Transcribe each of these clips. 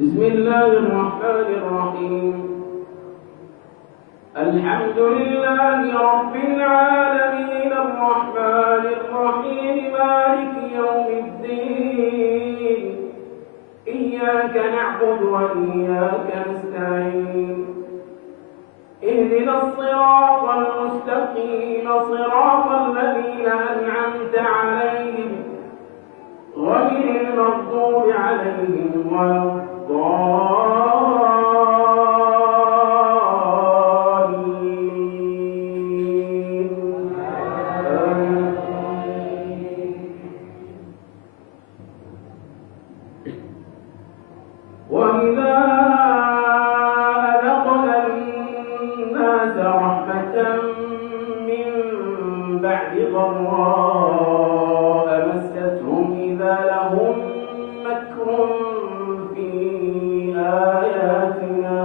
بسم الله الرحمن الرحيم. الحمد لله رب العالمين الرحمن الرحيم مالك يوم الدين. إياك نعبد وإياك نستعين. اهدنا الصراط المستقيم صراط الذين أنعمت عليهم غير المغضوب عليهم ولا الضالين. وإذا أذقنا الناس رحمة من بعد ضراء مستهم إذا لهم مكر في آياتنا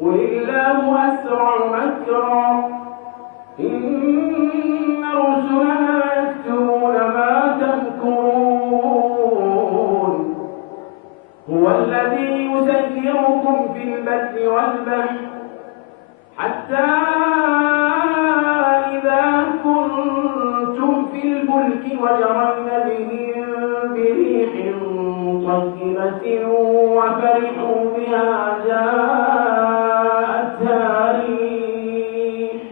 قل الله أسرع مكرا إن رسلنا يكتبون ما تمكرون. هو الذي يسيركم في البر والبحر حتى إذا كنتم في الفلك وجرين بهم بريح طيبة وفرحوا بها جاءتها ريح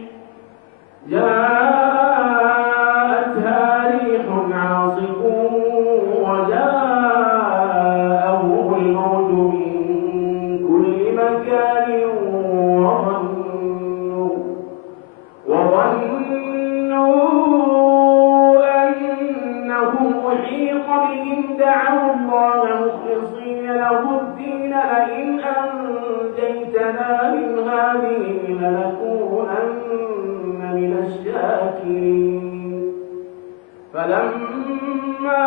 عاصف وجاءهم الموج من كل مكان وظنوا أنهم أحيط بهم دعوا الله مخلصين له الدين لئن أنجيتنا من هذه لنكونن من الشاكرين. فلما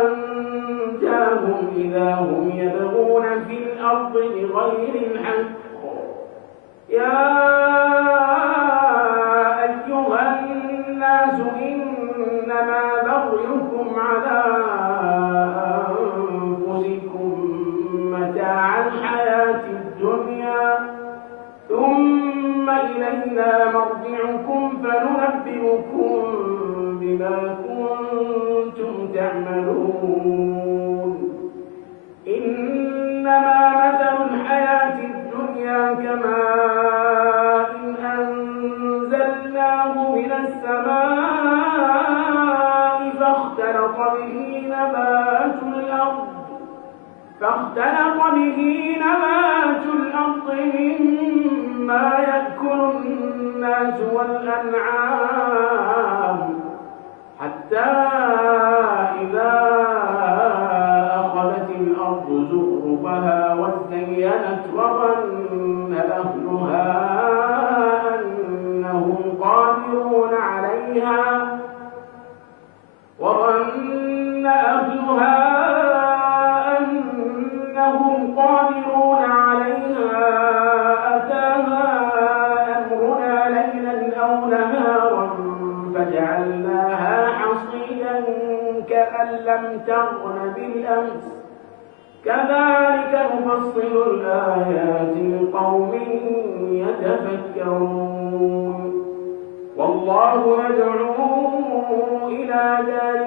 أنجاهم إذا هم يبغون في الأرض بغير الحق يا أيها الناس إنما بغيكم على أنفسكم متاع الحياة الدنيا ثم إلينا مرجعكم فننبئكم بما كنتم تعملون. إنما مثل الحياة الدنيا كماء أنزلناه من السماء فاختلط به نبات الأرض مما يأكل الناس والأنعام حتى إذا أخذت الأرض زخرفها وزينت وظن أهلها أنهم قادرون عليها أتاها أمرنا ليلا أو نهارا فجعلناها حصيدا كأن لم تغن بالأمس كذلك نفصل الآيات لقوم يتفكرون. والله يدعو إلى دار